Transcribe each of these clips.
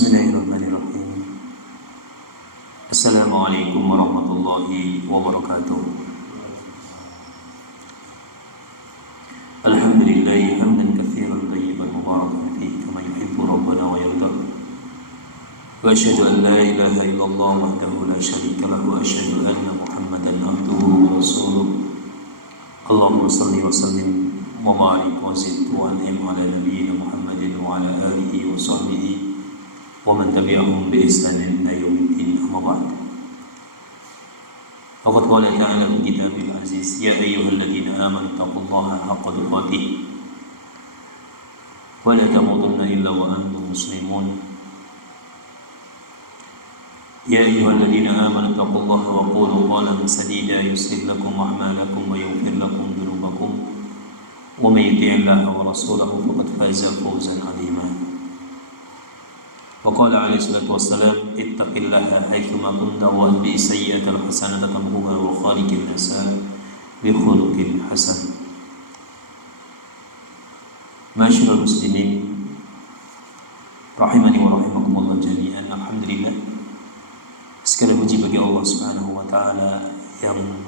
Bismillahirrahmanirrahim. Assalamualaikum warahmatullahi wabarakatuh. Alhamdulillah hamdan katsiran tayyiban mubarakan fihi kama yuhibbu rabbuna wa yarda. Wa asyhadu an la ilaha illallah wahdahu la syarika lahu wa asyhadu anna Muhammadan abduhu wa rasuluh. Allahumma shalli wa sallim wa barik wa zid wa an'im ala nabiyyina Muhammadin wa ala alihi wa sahbihi wa man tabi'ahum bi ihsanin ila yaumiddin, amma ba'd. Faqad qala ta'ala fi kitabil aziz, ya ayyuhalladzina amanu taqullaha haqqa tuqatih wa la tamutunna illa wa antum muslimun. Ya ayyuhalladzina amanu taqullaha wa qulu qawlan sadida yuslih lakum a'malakum wa yaghfir lakum dhunubakum wa may yuti'illaha wa rasulahu faqad faza fawzan 'azima. وقال عليه الصلاة والسلام اتق الله حيثما كنت واتبع السيئة الحسنة تمحوها وخالق الناس بخلق حسن. Ma'asyiral muslimin rahimani wa rahimakumullah jami'an. Alhamdulillah, segala puji bagi Allah Subhanahu wa taala yang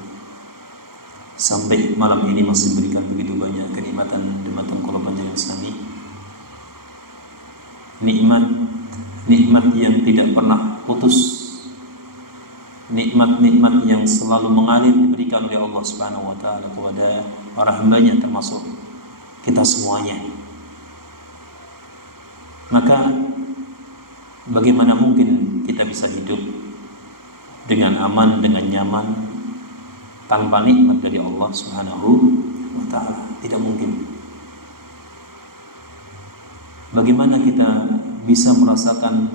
sampai malam ini masih memberikan begitu banyak kenikmatan dumateng kula panjenengan sami. Nikmat yang tidak pernah putus, nikmat-nikmat yang selalu mengalir diberikan oleh Allah Subhanahu wa taala kepada para hambanya, termasuk kita semuanya. Maka bagaimana mungkin kita bisa hidup dengan aman, dengan nyaman tanpa nikmat dari Allah Subhanahu wa taala? Tidak mungkin. Bagaimana kita bisa merasakan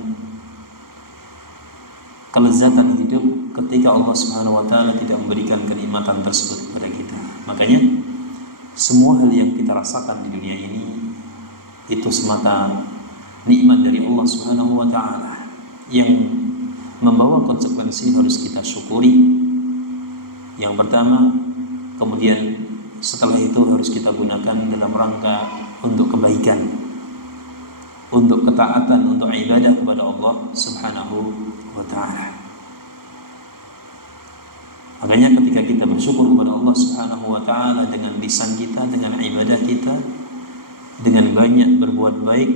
kelezatan hidup ketika Allah Subhanahu wa taala tidak memberikan kenikmatan tersebut kepada kita? Makanya semua hal yang kita rasakan di dunia ini itu semata nikmat dari Allah Subhanahu wa taala yang membawa konsekuensi harus kita syukuri. Yang pertama, kemudian setelah itu harus kita gunakan dalam rangka untuk kebaikan, untuk ketaatan, untuk ibadah kepada Allah Subhanahu wa ta'ala. Makanya ketika kita bersyukur kepada Allah Subhanahu wa ta'ala dengan lisan kita, dengan ibadah kita, dengan banyak berbuat baik,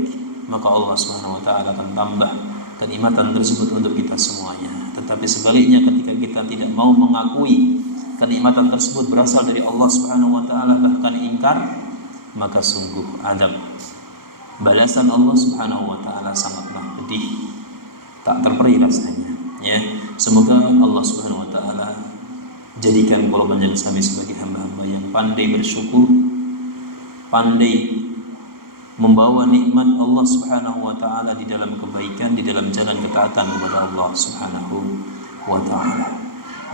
maka Allah Subhanahu wa ta'ala akan tambah kenikmatan tersebut untuk kita semuanya. Tetapi sebaliknya, ketika kita tidak mau mengakui kenikmatan tersebut berasal dari Allah Subhanahu wa ta'ala, bahkan ingkar, maka sungguh adab balasan Allah Subhanahu wa taala sangatlah pedih, tak terperi rasanya. Ya, semoga Allah Subhanahu wa taala jadikan kula panjenengan sami sebagai hamba-hamba yang pandai bersyukur, pandai membawa nikmat Allah Subhanahu wa taala di dalam kebaikan, di dalam jalan ketaatan kepada Allah Subhanahu wa taala.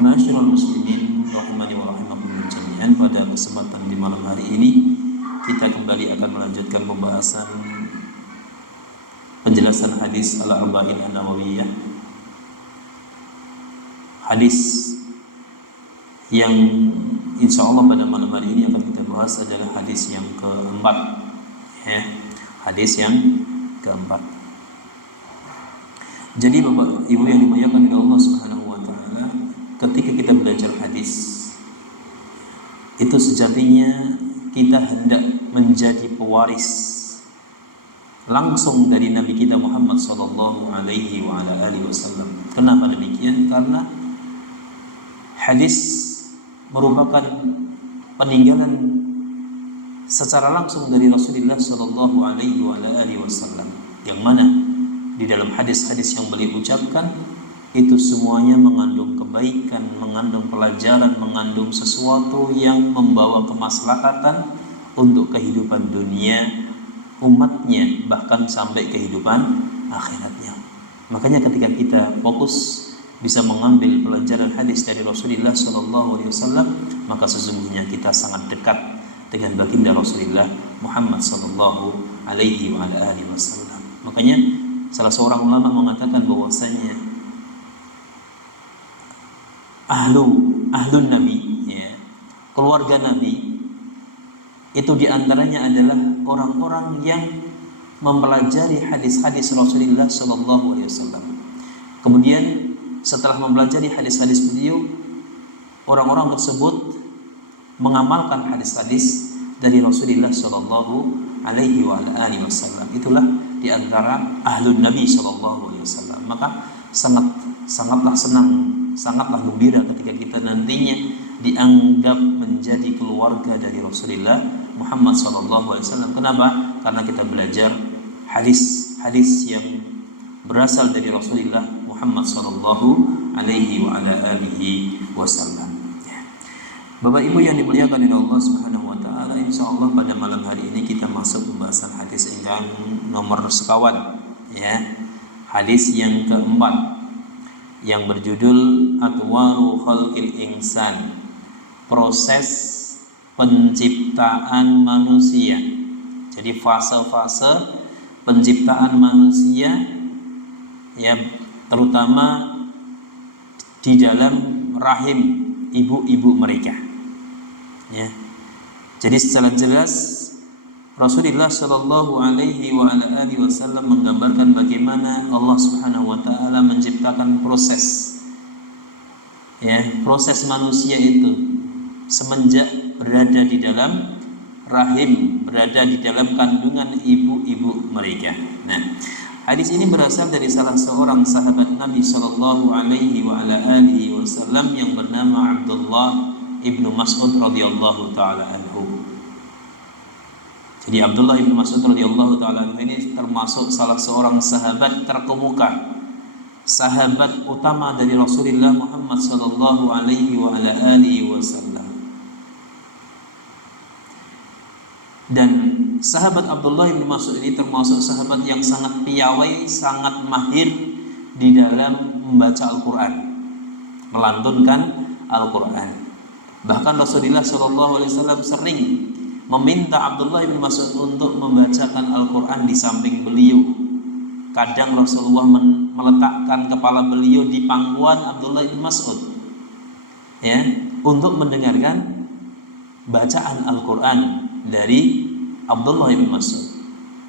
Ma'asyiral muslimin rahimani wa rahimakumullah jami'an, pada kesempatan di malam hari ini kita kembali akan melanjutkan pembahasan penjelasan hadis Al-Arba'in An-Nawawiyah. Hadis yang insya Allah pada malam hari ini akan kita bahas adalah hadis yang keempat, ya, hadis yang keempat. Jadi Bapak Ibu yang dimuliakan oleh Allah Subhanahu wa taala, ketika kita belajar hadis itu sejatinya kita hendak menjadi pewaris langsung dari Nabi kita Muhammad sallallahu alaihi wa ala alihi wasallam. Kenapa demikian? Karena hadis merupakan peninggalan secara langsung dari Rasulullah sallallahu alaihi wa ala alihi wasallam, yang mana di dalam hadis-hadis yang beliau ucapkan itu semuanya mengandung kebaikan, mengandung pelajaran, mengandung sesuatu yang membawa kemaslahatan untuk kehidupan dunia umatnya, bahkan sampai kehidupan akhiratnya. Makanya ketika kita fokus bisa mengambil pelajaran hadis dari Rasulullah SAW, maka sesungguhnya kita sangat dekat dengan baginda Rasulullah Muhammad SAW. Makanya salah seorang ulama mengatakan bahwasanya ahlun Nabi, ya, keluarga Nabi itu diantaranya adalah orang-orang yang mempelajari hadis-hadis Rasulullah Shallallahu Alaihi Wasallam. Kemudian setelah mempelajari hadis-hadis beliau, orang-orang tersebut mengamalkan hadis-hadis dari Rasulullah Shallallahu Alaihi Wasallam. Itulah diantara ahlun Nabi Shallallahu Alaihi Wasallam. Maka sangatlah senang, sangatlah gembira ketika kita nantinya dianggap menjadi keluarga dari Rasulullah Muhammad Shallallahu Alaihi Wasallam. Kenapa? Karena kita belajar hadis-hadis yang berasal dari Rasulullah Muhammad Shallallahu Alaihi Wasallam. Bapak Ibu yang dimuliakan oleh Allah Subhanahu Wa Taala, insya Allah pada malam hari ini kita masuk pembahasan hadis ingkang nomor sekawan, ya, hadis yang keempat yang berjudul Atwaru Khalqil Insan, proses penciptaan manusia. Jadi fase-fase penciptaan manusia, ya, terutama di dalam rahim ibu-ibu mereka, ya. Jadi secara jelas Rasulullah Shallallahu Alaihi Wasallam menggambarkan bagaimana Allah Subhanahu Wa Taala menciptakan proses, ya, proses manusia itu semenjak berada di dalam rahim, berada di dalam kandungan ibu-ibu mereka. Nah, hadis ini berasal dari salah seorang sahabat Nabi Shallallahu Alaihi Wasallam yang bernama Abdullah ibnu Mas'ud radhiyallahu taala anhu. Jadi Abdullah ibnu Mas'ud radhiyallahu taala anhu ini termasuk salah seorang sahabat terkemuka, sahabat utama dari Rasulullah Muhammad Shallallahu Alaihi Wasallam. Dan sahabat Abdullah bin Mas'ud ini termasuk sahabat yang sangat piawai, sangat mahir di dalam membaca Al-Quran, melantunkan Al-Quran. Bahkan Rasulullah SAW sering meminta Abdullah bin Mas'ud untuk membacakan Al-Quran di samping beliau. Kadang Rasulullah meletakkan kepala beliau di pangkuan Abdullah bin Mas'ud, ya, untuk mendengarkan bacaan Al-Quran dari Abdullah bin Mas'ud.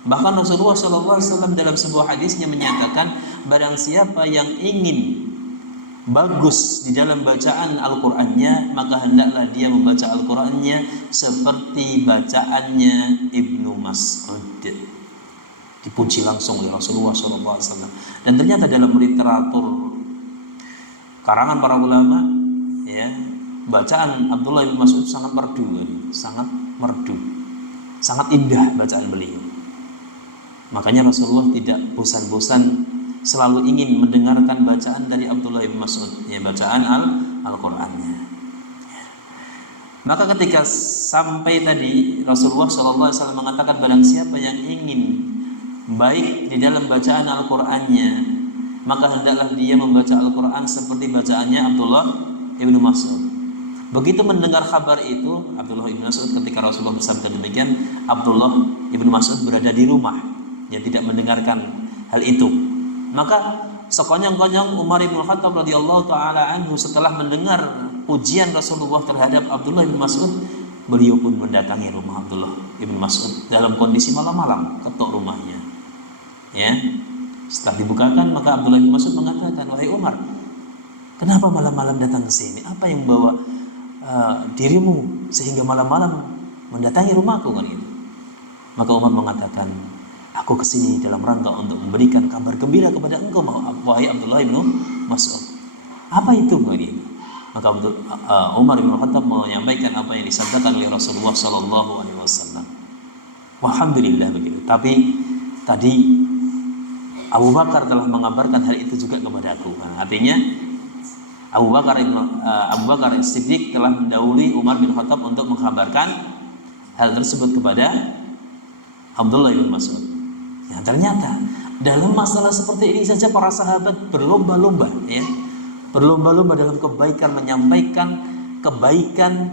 Bahkan Rasulullah SAW dalam sebuah hadisnya menyatakan, barang siapa yang ingin bagus di dalam bacaan Al-Qurannya, maka hendaklah dia membaca Al-Qurannya seperti bacaannya Ibnu Mas'ud. Dipuji langsung oleh Rasulullah SAW. Dan ternyata dalam literatur karangan para ulama, ya, bacaan Abdullah bin Mas'ud sangat merdu, sangat indah bacaan beliau. Makanya Rasulullah tidak bosan-bosan selalu ingin mendengarkan bacaan dari Abdullah bin Mas'ud, ya, bacaan Al-Qur'annya. Maka ketika sampai tadi Rasulullah SAW mengatakan, barang siapa yang ingin baik di dalam bacaan Al-Qur'annya, maka hendaklah dia membaca Al-Qur'an seperti bacaannya Abdullah bin Mas'ud. Begitu mendengar kabar itu, Abdullah bin Mas'ud, ketika Rasulullah bersabda demikian, Abdullah bin Mas'ud berada di rumah, yang tidak mendengarkan hal itu. Maka sekonyong-konyong Umar bin Khattab radhiyallahu taala anhu setelah mendengar pujian Rasulullah terhadap Abdullah bin Mas'ud, beliau pun mendatangi rumah Abdullah bin Mas'ud dalam kondisi malam-malam, ketok rumahnya. Ya. Setelah dibukakan, maka Abdullah bin Mas'ud mengatakan, "Wahai Umar, kenapa malam-malam datang ke sini? Apa yang bawa dirimu sehingga malam-malam mendatangi rumahku?" Kan itu. Maka Umar mengatakan, "Aku kesini dalam rangka untuk memberikan kabar gembira kepada engkau, wahai Abdullah bin Mas'ud." "Apa itu?" Begitu. Maka Umar bin Khattab menyampaikan apa yang disampaikan oleh Rasulullah Sallallahu Alaihi Wasallam. Alhamdulillah begitu. Tapi tadi Abu Bakar telah mengabarkan hal itu juga kepada aku. Nah, artinya Abu Bakar Siddiq telah mendahului Umar bin Khattab untuk mengkabarkan hal tersebut kepada Abdullah bin Mas'ud. Ya, ternyata dalam masalah seperti ini saja para sahabat berlomba-lomba, ya, berlomba-lomba dalam kebaikan, menyampaikan kebaikan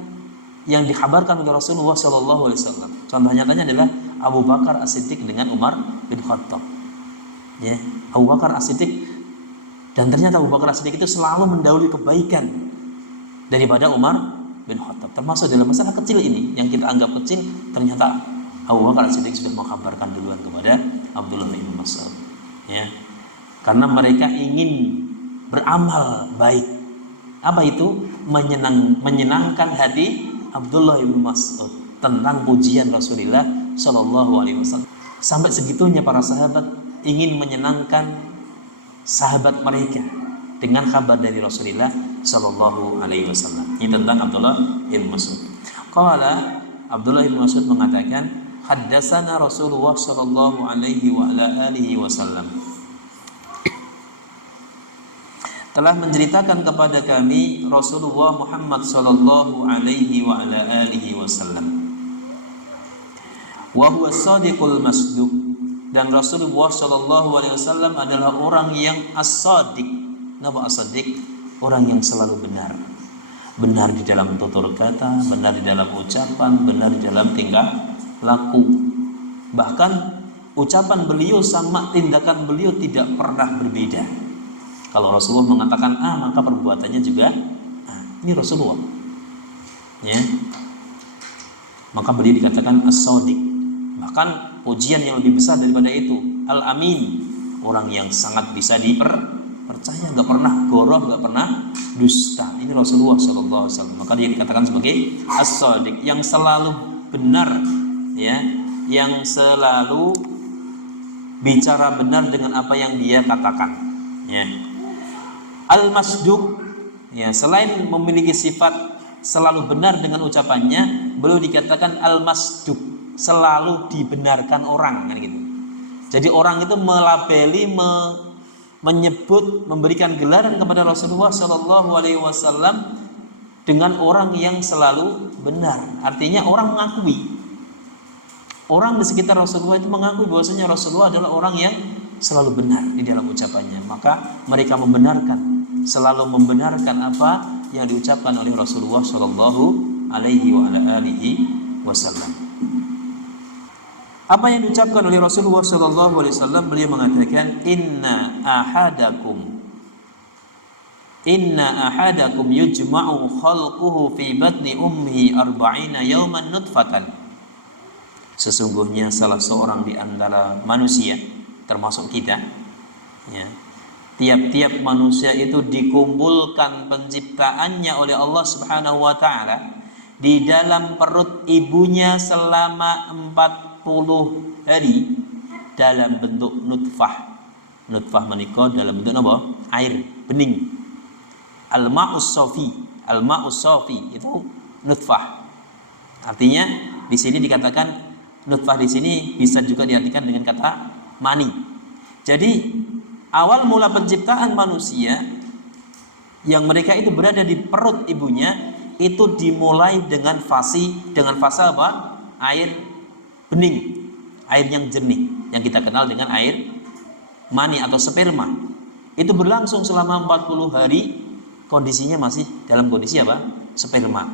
yang dikabarkan oleh Rasulullah SAW. Contoh nyatanya adalah Abu Bakar As-Siddiq dengan Umar bin Khattab. Ya, Abu Bakar As-Siddiq, dan ternyata Abu Bakar As-Siddiq itu selalu mendahului kebaikan daripada Umar bin Khattab. Termasuk dalam masalah kecil ini yang kita anggap kecil, ternyata Abu Bakar As-Siddiq sudah mengkabarkan duluan kepada Abdullah bin Mas'ud, ya. Karena mereka ingin beramal baik. Apa itu? Menyenangkan hati Abdullah bin Mas'ud tentang pujian Rasulullah Shallallahu Alaihi Wasallam. Sampai segitunya para sahabat ingin menyenangkan sahabat mereka dengan kabar dari Rasulullah Shallallahu Alaihi Wasallam. Ini tentang Abdullah bin Mas'ud. Qala Abdullah bin Mas'ud mengatakan, haddatsana Rasulullah Shallallahu Alaihi wa ala alihi Wasallam, telah menceritakan kepada kami Rasulullah Muhammad Shallallahu Alaihi wa ala alihi Wasallam, wa huwa shadiqul masduq, dan Rasulullah Shallallahu Alaihi Wasallam adalah orang yang as-sadiq. Nama as-sadiq, orang yang selalu benar. Benar di dalam tutur kata, benar di dalam ucapan, benar di dalam tingkah laku. Bahkan ucapan beliau sama tindakan beliau tidak pernah berbeda. Kalau Rasulullah mengatakan A, maka perbuatannya juga A. Ini Rasulullah, ya. Maka beliau dikatakan as-sadiq. Bahkan pujian yang lebih besar daripada itu, al-amin, orang yang sangat bisa dipercaya, nggak pernah goroh, nggak pernah dusta. Ini Rasulullah SAW. Maka dia dikatakan sebagai as-sadiq, yang selalu benar, ya, yang selalu bicara benar dengan apa yang dia katakan, ya. Al-masduq, ya, selain memiliki sifat selalu benar dengan ucapannya, beliau dikatakan al-masduq, selalu dibenarkan orang, kan gitu. Jadi orang itu melabeli, menyebut, memberikan gelaran kepada Rasulullah Shallallahu Alaihi Wasallam dengan orang yang selalu benar. Artinya orang mengakui, orang di sekitar Rasulullah itu mengakui bahwasanya Rasulullah adalah orang yang selalu benar di dalam ucapannya. Maka mereka membenarkan, selalu membenarkan apa yang diucapkan oleh Rasulullah Shallallahu Alaihi Wasallam. Apa yang diucapkan oleh Rasulullah Shallallahu Alaihi Wasallam? Beliau mengatakan, Inna ahadakum yujma'u khalquhu fi batni ummihi arba'ina yawman nutfatan. Sesungguhnya salah seorang di antara manusia, termasuk kita, ya, tiap-tiap manusia itu dikumpulkan penciptaannya oleh Allah Subhanahu wa Ta'ala di dalam perut ibunya selama 40 hari dalam bentuk nutfah. Nutfah menika dalam bentuk apa? Air bening. Al-ma'us safi itu nutfah. Artinya di sini dikatakan nutfah, di sini bisa juga diartikan dengan kata mani. Jadi awal mula penciptaan manusia yang mereka itu berada di perut ibunya itu dimulai dengan fase apa? Air bening, air yang jernih, yang kita kenal dengan air mani atau sperma. Itu berlangsung selama 40 hari, kondisinya masih dalam kondisi apa? Sperma.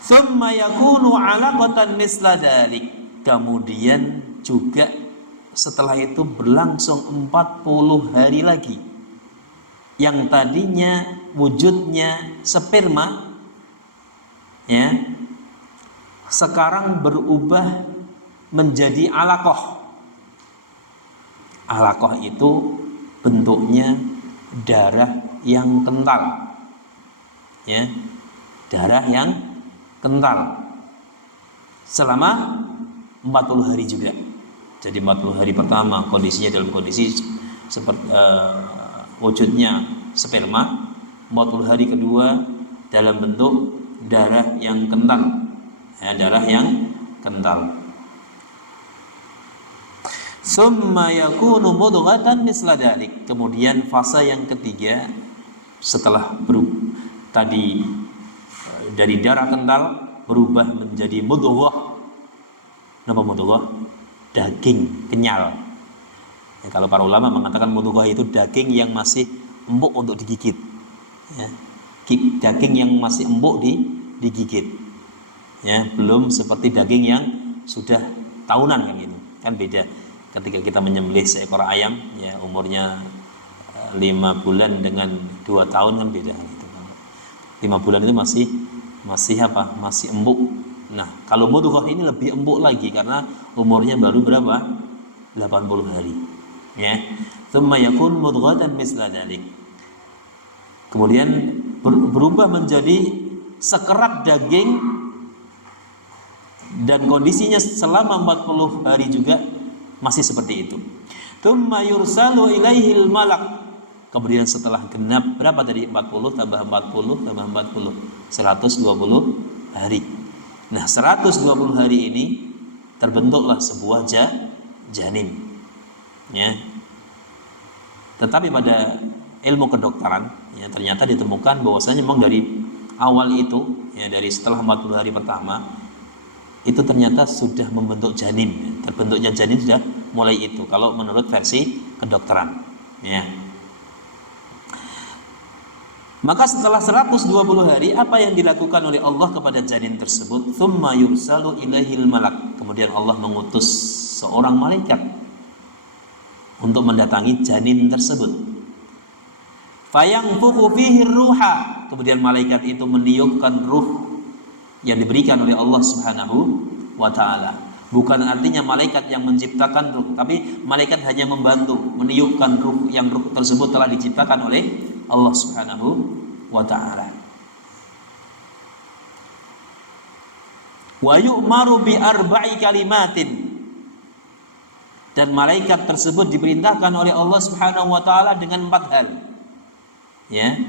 Tsumma yakunu 'alaqatan misla dzalik. Kemudian juga setelah itu berlangsung 40 hari lagi, yang tadinya wujudnya sperma, ya, sekarang berubah menjadi alaqah. Alaqah itu bentuknya darah yang kental, ya, darah yang kental selama 40 hari juga. Jadi 40 hari pertama kondisinya dalam kondisi seperti wujudnya sperma, 40 hari kedua dalam bentuk darah yang kental, ya, darah yang kental. Summa yakunu mudghatan misla dzalik. Kemudian fase yang ketiga setelah tadi dari darah kental berubah menjadi mudghah. Nama mudghah? Daging kenyal. Ya, kalau para ulama mengatakan mudghah itu daging yang masih empuk untuk digigit, ya, daging yang masih empuk digigit, ya, belum seperti daging yang sudah tahunan, kan gitu, kan beda. Ketika kita menyembelih seekor ayam, ya, umurnya 5 bulan dengan 2 tahun kan beda gitu. 5 bulan itu masih apa? Masih empuk. Nah, kalau mudghah ini lebih empuk lagi karena umurnya baru berapa? 80 hari. Ya. Tsumma yakun mudghatan misla dzalik. Kemudian berubah menjadi sekerat daging dan kondisinya selama 40 hari juga masih seperti itu. Tsumma yursalu ilaihil malak. Kemudian setelah genap berapa tadi? 40 tambah 40 tambah 40, 120 hari. Nah, 120 hari ini terbentuklah sebuah janin. Ya. Tetapi pada ilmu kedokteran, ya, ternyata ditemukan bahwasanya memang dari awal itu, ya, dari setelah 40 hari pertama itu ternyata sudah membentuk janin. Terbentuknya janin sudah mulai itu kalau menurut versi kedokteran, ya. Maka setelah 120 hari apa yang dilakukan oleh Allah kepada janin tersebut? Tsumma yursalu ilaihil malak. Kemudian Allah mengutus seorang malaikat untuk mendatangi janin tersebut. Fayanfukhu fihi ruha. Kemudian malaikat itu meniupkan ruh yang diberikan oleh Allah Subhanahu wa taala. Bukan artinya malaikat yang menciptakan ruh, tapi malaikat hanya membantu meniupkan ruh yang ruh tersebut telah diciptakan oleh Allah Subhanahu wa taala. Wa yu'maru bi arba'i kalimatin. Dan malaikat tersebut diperintahkan oleh Allah Subhanahu wa taala dengan 4 hal. Ya.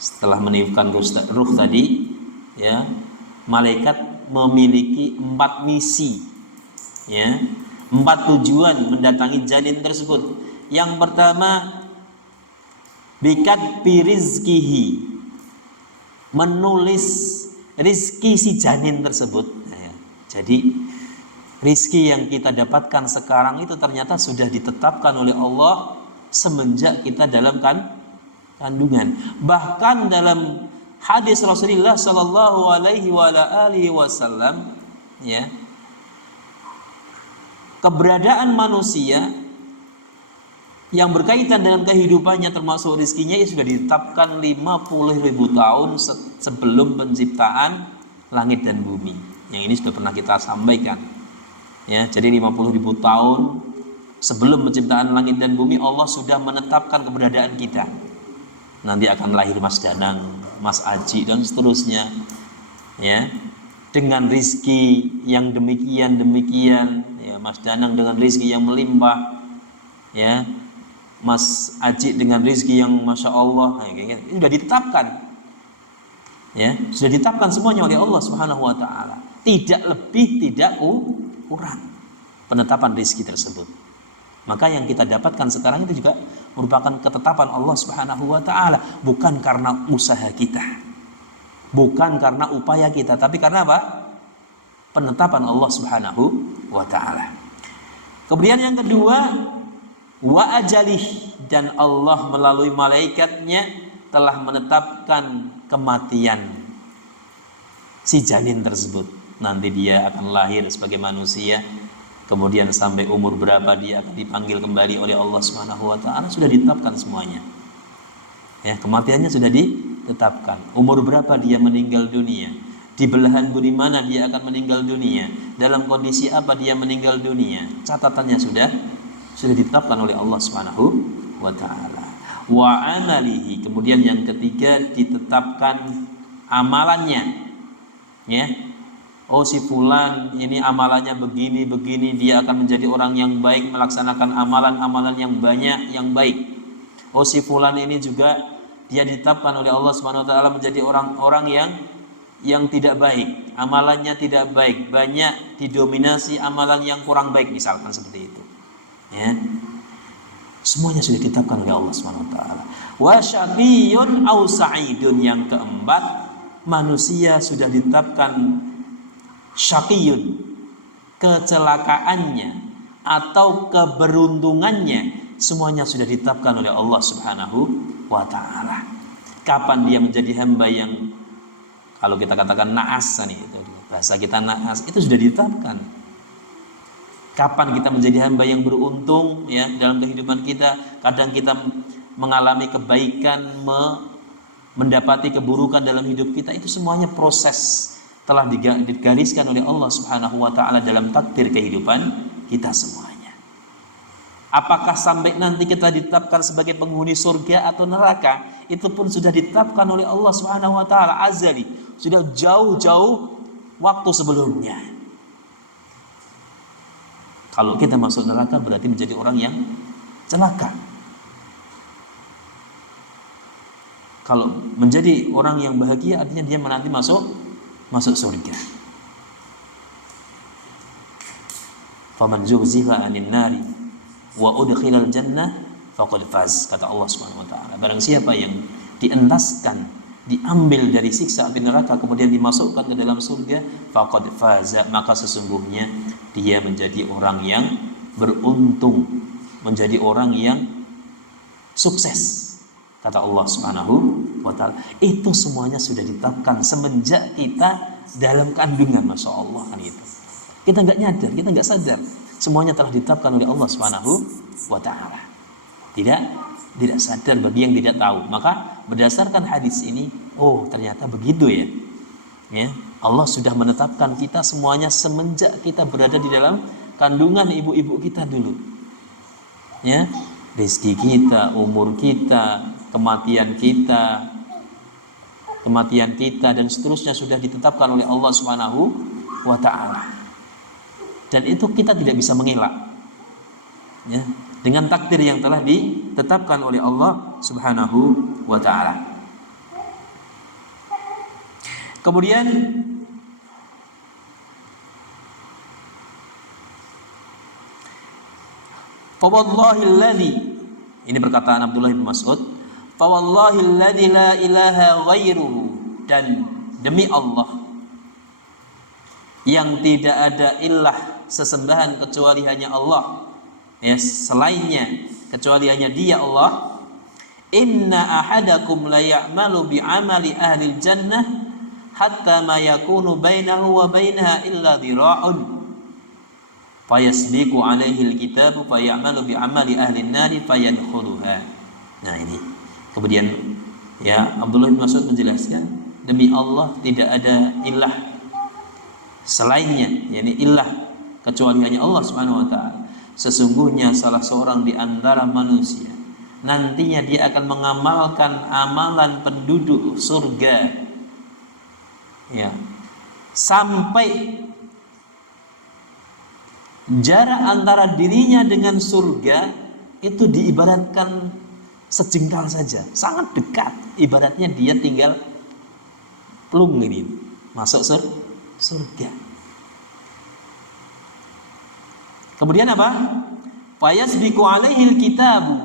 Setelah meniupkan ruh tadi, ya, malaikat memiliki 4 misi. Ya. 4 tujuan mendatangi janin tersebut. Yang pertama, bikat birizkihi, menulis rizki si janin tersebut. Nah, jadi rizki yang kita dapatkan sekarang itu ternyata sudah ditetapkan oleh Allah semenjak kita dalam kandungan. Bahkan dalam hadis Rasulullah Shallallahu Alaihi Wasallam, ya, keberadaan manusia yang berkaitan dengan kehidupannya termasuk rizkinya itu sudah ditetapkan 50.000 tahun sebelum penciptaan langit dan bumi. Yang ini sudah pernah kita sampaikan. Ya, jadi 50.000 tahun sebelum penciptaan langit dan bumi Allah sudah menetapkan keberadaan kita. Nanti akan lahir Mas Danang, Mas Aji dan seterusnya. Ya, dengan rizki yang demikian, ya, Mas Danang dengan rizki yang melimpah, ya, Mas Aji dengan rizki yang Masya Allah, ini sudah ditetapkan, ya, sudah ditetapkan semuanya oleh Allah Subhanahu wa taala. Tidak lebih, tidak kurang penetapan rizki tersebut. Maka yang kita dapatkan sekarang itu juga merupakan ketetapan Allah Subhanahu wa taala, bukan karena usaha kita, bukan karena upaya kita, tapi karena apa? Penetapan Allah Subhanahu wa taala. Kemudian yang kedua, wa ajalih, dan Allah melalui malaikatnya telah menetapkan kematian si janin tersebut. Nanti dia akan lahir sebagai manusia, kemudian sampai umur berapa dia akan dipanggil kembali oleh Allah Subhanahu wa taala, sudah ditetapkan semuanya. Ya, kematiannya sudah ditetapkan. Umur berapa dia meninggal dunia, di belahan bumi mana dia akan meninggal dunia, dalam kondisi apa dia meninggal dunia, catatannya sudah ditetapkan oleh Allah Subhanahu wa taala. Wa amalihi, kemudian yang ketiga ditetapkan amalannya. Ya. Oh, si fulan ini amalannya begini, dia akan menjadi orang yang baik, melaksanakan amalan-amalan yang banyak yang baik. Oh, si fulan ini juga dia ditetapkan oleh Allah Subhanahu wa taala menjadi orang-orang yang tidak baik, amalannya tidak baik, banyak didominasi amalan yang kurang baik, misalkan seperti itu. Ya. Semuanya sudah ditetapkan oleh Allah Subhanahu wa taala. Wa syaqiyyun aw sa'idun, yang keempat, manusia sudah ditetapkan syaqiyun, kecelakaannya atau keberuntungannya, semuanya sudah ditetapkan oleh Allah Subhanahu wa taala. Kapan dia menjadi hamba yang, kalau kita katakan naas, nih, itu bahasa kita naas, itu sudah ditetapkan. Kapan kita menjadi hamba yang beruntung, ya, dalam kehidupan kita. Kadang kita mengalami kebaikan, mendapati keburukan dalam hidup kita, itu semuanya proses telah digariskan oleh Allah Subhanahu wa taala dalam takdir kehidupan kita semuanya. Apakah sampai nanti kita ditetapkan sebagai penghuni surga atau neraka, itu pun sudah ditetapkan oleh Allah Subhanahu wa taala azali, sudah jauh-jauh waktu sebelumnya. Kalau kita masuk neraka berarti menjadi orang yang celaka. Kalau menjadi orang yang bahagia artinya dia menanti masuk surga. Faman zuhziha 'anil nari wa udkhilal jannah faqad faz, kata Allah Subhanahu wa taala. Barang siapa yang dientaskan, diambil dari siksa api neraka kemudian dimasukkan ke dalam surga, faqad faza, maka sesungguhnya dia menjadi orang yang beruntung, menjadi orang yang sukses, kata Allah Subhanahu wa taala. Itu semuanya sudah ditetapkan semenjak kita dalam kandungan, Masya Allah kan itu. Kita nggak nyadar, kita nggak sadar, semuanya telah ditetapkan oleh Allah Subhanahu wa taala. Tidak sadar bagi yang tidak tahu. Maka berdasarkan hadis ini, oh ternyata begitu ya. Ya, Allah sudah menetapkan kita semuanya semenjak kita berada di dalam kandungan ibu-ibu kita dulu. Ya, rezeki kita, umur kita, kematian kita dan seterusnya sudah ditetapkan oleh Allah Subhanahu wa taala. Dan itu kita tidak bisa mengelak, ya, dengan takdir yang telah ditetapkan oleh Allah Subhanahu wa taala. Kemudian fawallahilladzi, ini perkataan Abdullah bin Mas'ud, fawallahilladzi la ilaha ghairuhu, dan demi Allah yang tidak ada ilah sesembahan kecuali hanya Allah, ya, selainnya kecuali hanya Dia Allah. Inna ahadakum la ya'malu bi'amali ahli jannah hatta ma yakunu bainahu wa bainaha illa dhira'un fayasbiqu alaihi alkitabu fayamalu bi'amali ahli nari fayadkhuluha. Nah ini kemudian ya Abdullah bin Mas'ud menjelaskan, demi Allah tidak ada ilah selainnya, yakni ilah kecuali hanya Allah Subhanahu wa taala. Sesungguhnya salah seorang di antara manusia nantinya dia akan mengamalkan amalan penduduk surga, ya, sampai jarak antara dirinya dengan surga itu diibaratkan sejengkal saja, sangat dekat. Ibaratnya dia tinggal plung ini masuk surga. Kemudian apa? Fayasbiqu alaihil kitabu,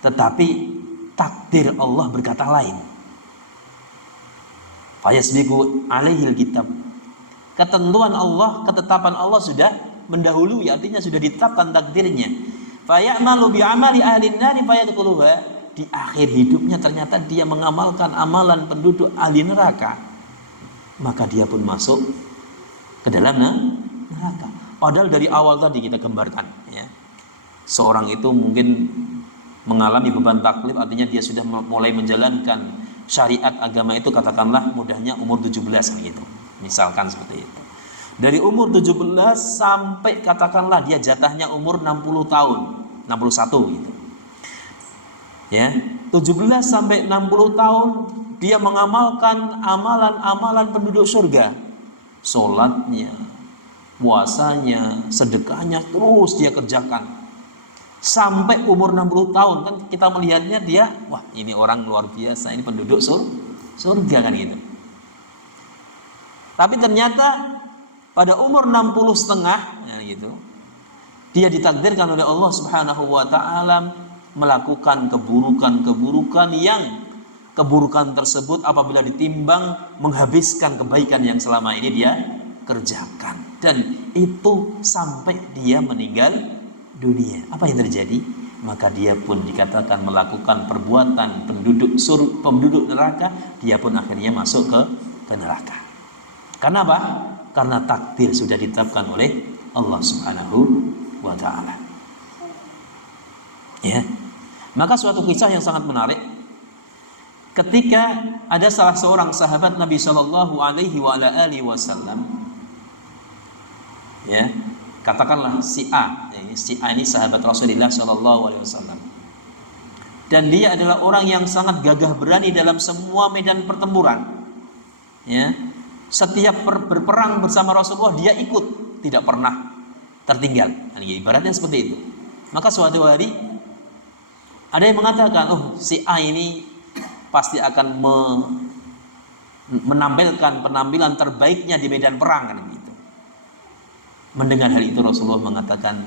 tetapi takdir Allah berkata lain. Fayasbiqu alaihil kitab, ketentuan Allah, ketetapan Allah sudah mendahului, artinya sudah ditetapkan takdirnya. Fayamalu bi'amali ahli nari fayadkhuluha, di akhir hidupnya ternyata dia mengamalkan amalan penduduk ahli neraka, maka dia pun masuk ke dalam neraka. Padahal dari awal tadi kita gambarkan, ya, seorang itu mungkin mengalami beban taklif, artinya dia sudah mulai menjalankan syariat agama itu katakanlah mudahnya umur 17 gitu. Misalkan seperti itu. Dari umur 17 sampai katakanlah dia jatahnya umur 60 tahun, 61 gitu. Ya, 17 sampai 60 tahun dia mengamalkan amalan-amalan penduduk surga. Salatnya, puasanya, sedekahnya terus dia kerjakan. Sampai umur 60 tahun kan kita melihatnya dia, wah ini orang luar biasa, ini penduduk surga kan gitu. Tapi ternyata pada umur 60 setengah, ya gitu, dia ditakdirkan oleh Allah Subhanahu wa taala melakukan keburukan-keburukan yang keburukan tersebut apabila ditimbang menghabiskan kebaikan yang selama ini dia kerjakan, dan itu sampai dia meninggal dunia. Apa yang terjadi? Maka dia pun dikatakan melakukan perbuatan penduduk neraka, dia pun akhirnya masuk ke neraka. Karena apa? Karena takdir sudah ditetapkan oleh Allah Subhanahu wa taala. Ya. Maka suatu kisah yang sangat menarik, ketika ada salah seorang sahabat Nabi Shallallahu alaihi wasallam, ya, Katakanlah si A ini sahabat Rasulullah Shallallahu Alaihi Wasallam, dan dia adalah orang yang sangat gagah berani dalam semua medan pertempuran. Ya, setiap berperang bersama Rasulullah dia ikut, tidak pernah tertinggal. Ibaratnya seperti itu. Maka suatu hari ada yang mengatakan, oh si A ini pasti akan menampilkan penampilan terbaiknya di medan perang, kan gitu. Mendengar hal itu Rasulullah mengatakan,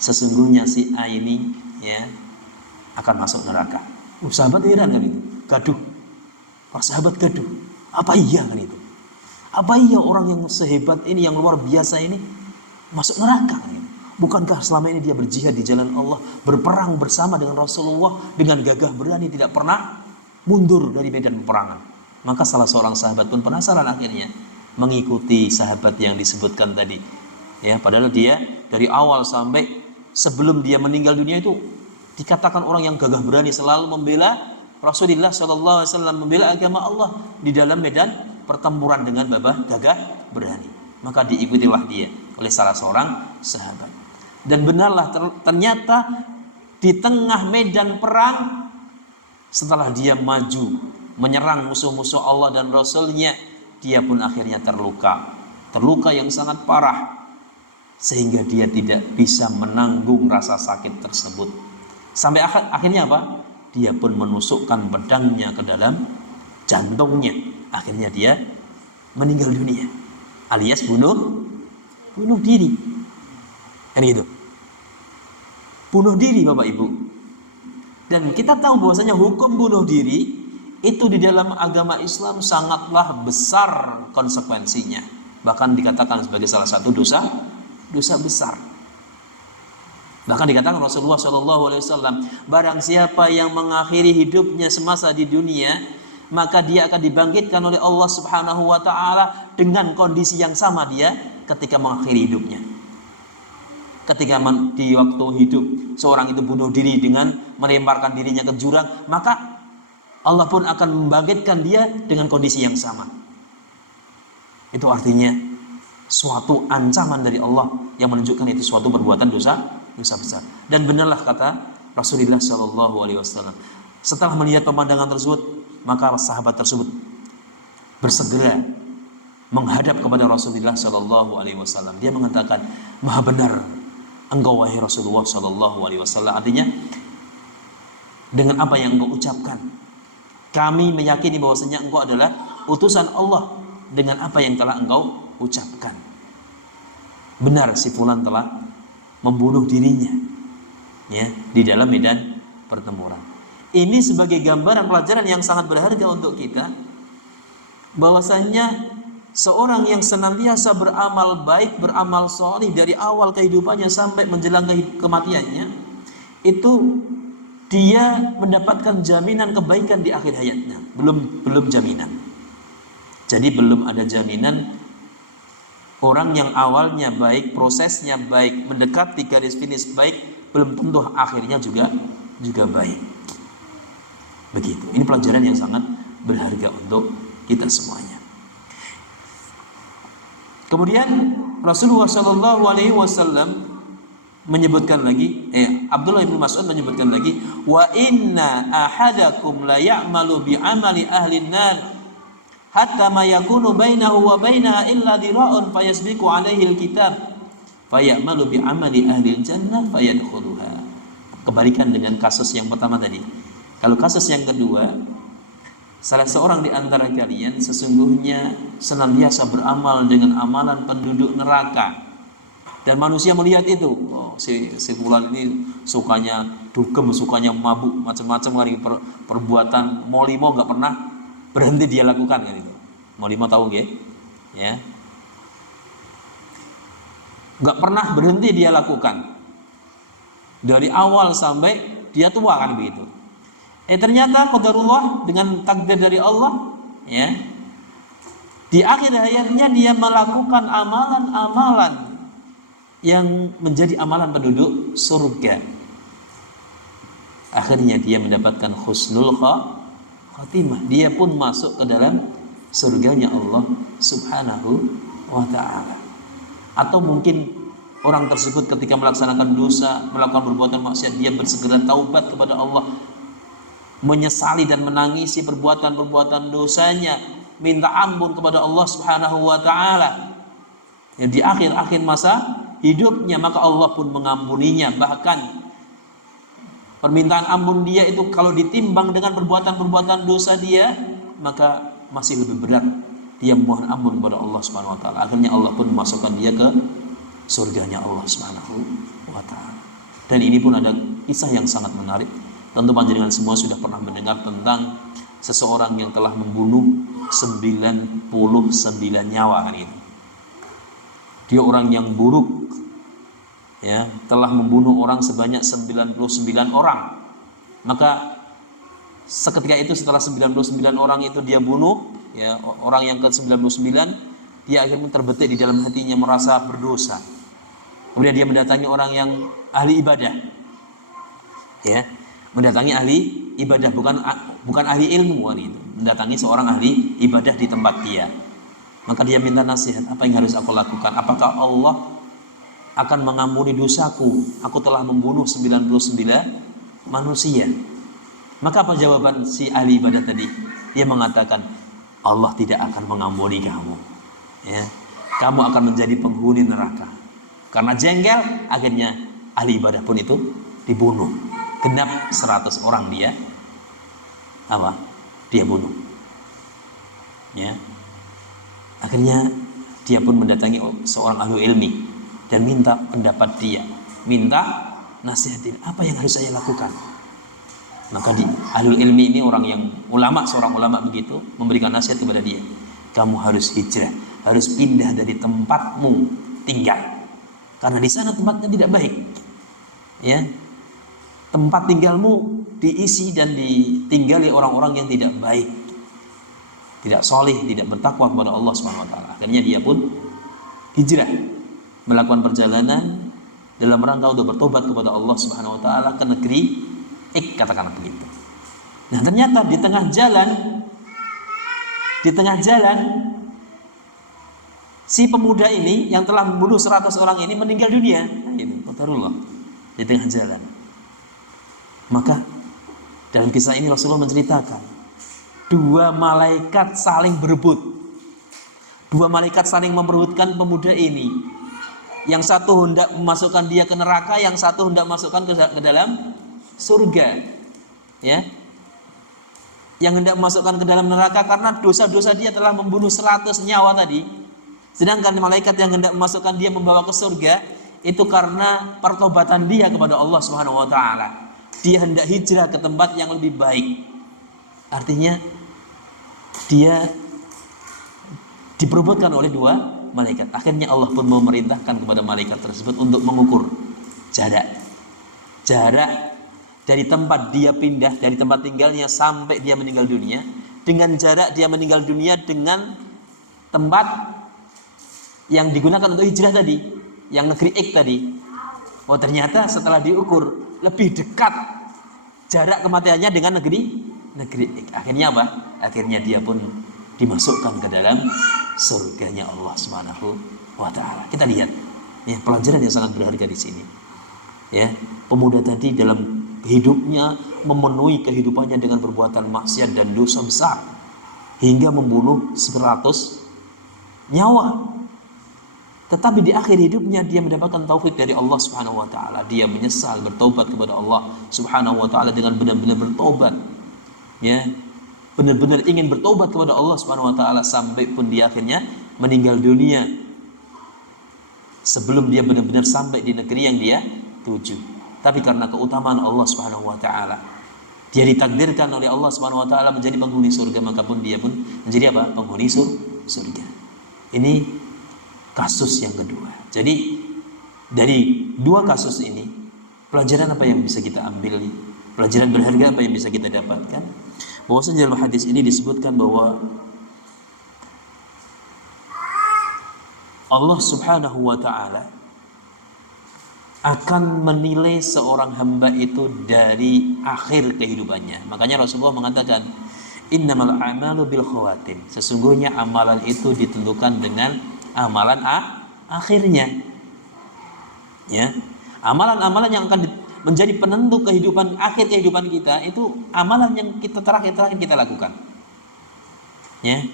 sesungguhnya si A ini ya akan masuk neraka. Sahabat heran kan itu, gaduh. Para sahabat gaduh. Apa iya kan itu? Apa iya orang yang sehebat ini, yang luar biasa ini masuk neraka? Bukankah selama ini dia berjihad di jalan Allah, berperang bersama dengan Rasulullah dengan gagah berani, tidak pernah mundur dari medan peperangan? Maka salah seorang sahabat pun penasaran, akhirnya mengikuti sahabat yang disebutkan tadi. Ya, padahal dia dari awal sampai sebelum dia meninggal dunia itu dikatakan orang yang gagah berani, selalu membela Rasulullah Shallallahu Alaihi Wasallam, membela agama Allah di dalam medan pertempuran dengan gagah berani. Maka diikutilah dia oleh salah seorang sahabat. Dan benarlah ternyata di tengah medan perang, setelah dia maju menyerang musuh-musuh Allah dan Rasulnya, dia pun akhirnya terluka yang sangat parah, sehingga dia tidak bisa menanggung rasa sakit tersebut. Sampai akhirnya apa? Dia pun menusukkan pedangnya ke dalam jantungnya. Akhirnya dia meninggal dunia, alias bunuh diri. Kan gitu. Bunuh diri, Bapak Ibu. Dan kita tahu bahwasanya hukum bunuh diri itu di dalam agama Islam sangatlah besar konsekuensinya. Bahkan dikatakan sebagai salah satu dosa besar. Bahkan dikatakan Rasulullah SAW, barang siapa yang mengakhiri hidupnya semasa di dunia, maka dia akan dibangkitkan oleh Allah Subhanahu wa Ta'ala dengan kondisi yang sama dia ketika mengakhiri hidupnya. Ketika di waktu hidup seorang itu bunuh diri dengan melemparkan dirinya ke jurang, maka Allah pun akan membangkitkan dia dengan kondisi yang sama. Itu artinya suatu ancaman dari Allah yang menunjukkan itu suatu perbuatan dosa besar. Dan benarlah kata Rasulullah Shallallahu Alaihi Wasallam, setelah melihat pemandangan tersebut, maka sahabat tersebut bersegera menghadap kepada Rasulullah Shallallahu Alaihi Wasallam. Dia mengatakan, maha benar engkau wahai Rasulullah Shallallahu Alaihi Wasallam. Artinya, dengan apa yang engkau ucapkan, kami meyakini bahwasanya engkau adalah utusan Allah dengan apa yang telah engkau ucapkan. Benar si fulan telah membunuh dirinya ya di dalam medan pertempuran. Ini sebagai gambaran pelajaran yang sangat berharga untuk kita, bahwasanya seorang yang senantiasa beramal baik, beramal solih dari awal kehidupannya sampai menjelang kematiannya, itu dia mendapatkan jaminan kebaikan di akhir hayatnya. Belum jaminan. Jadi belum ada jaminan orang yang awalnya baik, prosesnya baik, mendekati garis finish baik, belum tentu akhirnya juga baik. Begitu. Ini pelajaran yang sangat berharga untuk kita semuanya. Kemudian Rasulullah Shallallahu Alaihi Wasallam menyebutkan lagi, Abdullah bin Mas'ud menyebutkan lagi, wa inna ahadakum la ya'malu bi amali ahli nar hatta ma yakunu bainahu wa bainaha illa dira'un fayasbiqu alaihi alkitab fayamalu bi amali ahli jannah fayadkhuluha. Kebalikan dengan kasus yang pertama tadi. Kalau kasus yang kedua, salah seorang di antara kalian sesungguhnya senantiasa beramal dengan amalan penduduk neraka, dan manusia melihat itu, oh, si fulan ini sukanya dugem, sukanya mabuk, macam-macam lagi perbuatan molimo nggak pernah berhenti dia lakukan kan itu. Molimo tahu nggih? Ya. Nggak pernah berhenti dia lakukan. Dari awal sampai dia tua kan begitu. Ternyata qadarullah, dengan takdir dari Allah, ya. Di akhir hayatnya dia melakukan amalan-amalan yang menjadi amalan penduduk surga. Akhirnya dia mendapatkan husnul khatimah. Dia pun masuk ke dalam surganya Allah Subhanahu wa ta'ala. Atau mungkin orang tersebut ketika melaksanakan dosa, melakukan perbuatan maksiat, dia bersegera taubat kepada Allah, menyesali dan menangisi perbuatan-perbuatan dosanya, minta ampun kepada Allah Subhanahu wa taala. Ya, di akhir-akhir masa hidupnya maka Allah pun mengampuninya. Bahkan permintaan ampun dia itu kalau ditimbang dengan perbuatan-perbuatan dosa dia, maka masih lebih berat dia mohon ampun kepada Allah Subhanahu wa taala. Akhirnya Allah pun memasukkan dia ke surganya Allah Subhanahu wa taala. Dan ini pun ada kisah yang sangat menarik. Tentu panjenengan semua sudah pernah mendengar tentang seseorang yang telah membunuh 99 nyawa kan itu. Dia orang yang buruk, ya, telah membunuh orang sebanyak 99 orang. Maka seketika itu setelah 99 orang itu dia bunuh, ya, orang yang ke-99, dia akhirnya terbetik di dalam hatinya merasa berdosa. Kemudian dia mendatangi orang yang ahli ibadah, ya, mendatangi ahli ibadah, bukan ahli ilmu kan itu, mendatangi seorang ahli ibadah di tempat dia. Maka dia minta nasihat, apa yang harus aku lakukan? Apakah Allah akan mengampuni dosaku? Aku telah membunuh 99 manusia. Maka apa jawaban si ahli ibadah tadi? Dia mengatakan, Allah tidak akan mengampuni kamu, ya. Kamu akan menjadi penghuni neraka. Karena jengkel, akhirnya ahli ibadah pun itu dibunuh. Genap 100 orang dia bunuh, ya. Akhirnya dia pun mendatangi seorang ahli ilmi dan minta pendapat dia, minta nasihatin, apa yang harus saya lakukan? Maka ahli ilmi ini orang yang seorang ulama begitu, memberikan nasihat kepada dia, kamu harus hijrah, harus pindah dari tempatmu tinggal, karena di sana tempatnya tidak baik, ya. Tempat tinggalmu diisi dan ditinggali orang-orang yang tidak baik, tidak soleh, tidak bertakwa kepada Allah Subhanahu wa taala. Akhirnya dia pun hijrah, melakukan perjalanan dalam rangka untuk bertobat kepada Allah Subhanahu wa taala ke negeri katakanlah begitu. Nah, ternyata di tengah jalan si pemuda ini yang telah membunuh 100 orang ini meninggal dunia. Nah, itu qadarullah di tengah jalan. Maka dalam kisah ini Rasulullah menceritakan 2 malaikat saling berebut. 2 malaikat saling memperebutkan pemuda ini. Yang satu hendak memasukkan dia ke neraka, yang satu hendak masukkan ke dalam surga. Ya. Yang hendak memasukkan ke dalam neraka karena dosa-dosa dia telah membunuh 100 nyawa tadi. Sedangkan malaikat yang hendak memasukkan dia membawa ke surga itu karena pertobatan dia kepada Allah Subhanahu wa taala. Dia hendak hijrah ke tempat yang lebih baik. Artinya dia diperebutkan oleh 2 malaikat. Akhirnya Allah pun memerintahkan kepada malaikat tersebut untuk mengukur jarak dari tempat dia pindah, dari tempat tinggalnya sampai dia meninggal dunia, dengan jarak dia meninggal dunia dengan tempat yang digunakan untuk hijrah tadi, yang negeri X tadi. Oh, ternyata setelah diukur lebih dekat jarak kematiannya dengan negeri X. Akhirnya apa? Akhirnya dia pun dimasukkan ke dalam surganya Allah Subhanahu wa taala. Kita lihat, ya, pelajaran yang sangat berharga di sini. Ya, pemuda tadi dalam hidupnya memenuhi kehidupannya dengan perbuatan maksiat dan dosa besar hingga membunuh 100 nyawa. Tetapi di akhir hidupnya dia mendapatkan taufik dari Allah Subhanahu wa taala. Dia menyesal, bertobat kepada Allah Subhanahu wa taala dengan benar-benar bertobat. Ya. Benar-benar ingin bertobat kepada Allah Subhanahu wa taala sampai pun dia akhirnya meninggal dunia sebelum dia benar-benar sampai di negeri yang dia tuju. Tapi karena keutamaan Allah Subhanahu wa taala, dia ditakdirkan oleh Allah Subhanahu wa taala menjadi penghuni surga, maka pun dia pun menjadi apa? Penghuni surga. Ini kasus yang kedua. Jadi dari 2 kasus ini, pelajaran apa yang bisa kita ambil? Pelajaran berharga apa yang bisa kita dapatkan? Bahwasanya dalam hadis ini disebutkan bahwa Allah Subhanahu wa taala akan menilai seorang hamba itu dari akhir kehidupannya. Makanya Rasulullah mengatakan, innamal a'malu bil khawatim. Sesungguhnya amalan itu ditentukan dengan amalan akhirnya. Ya, amalan-amalan yang akan menjadi penentu kehidupan akhir kehidupan kita itu amalan yang kita terakhir kita lakukan. Ya,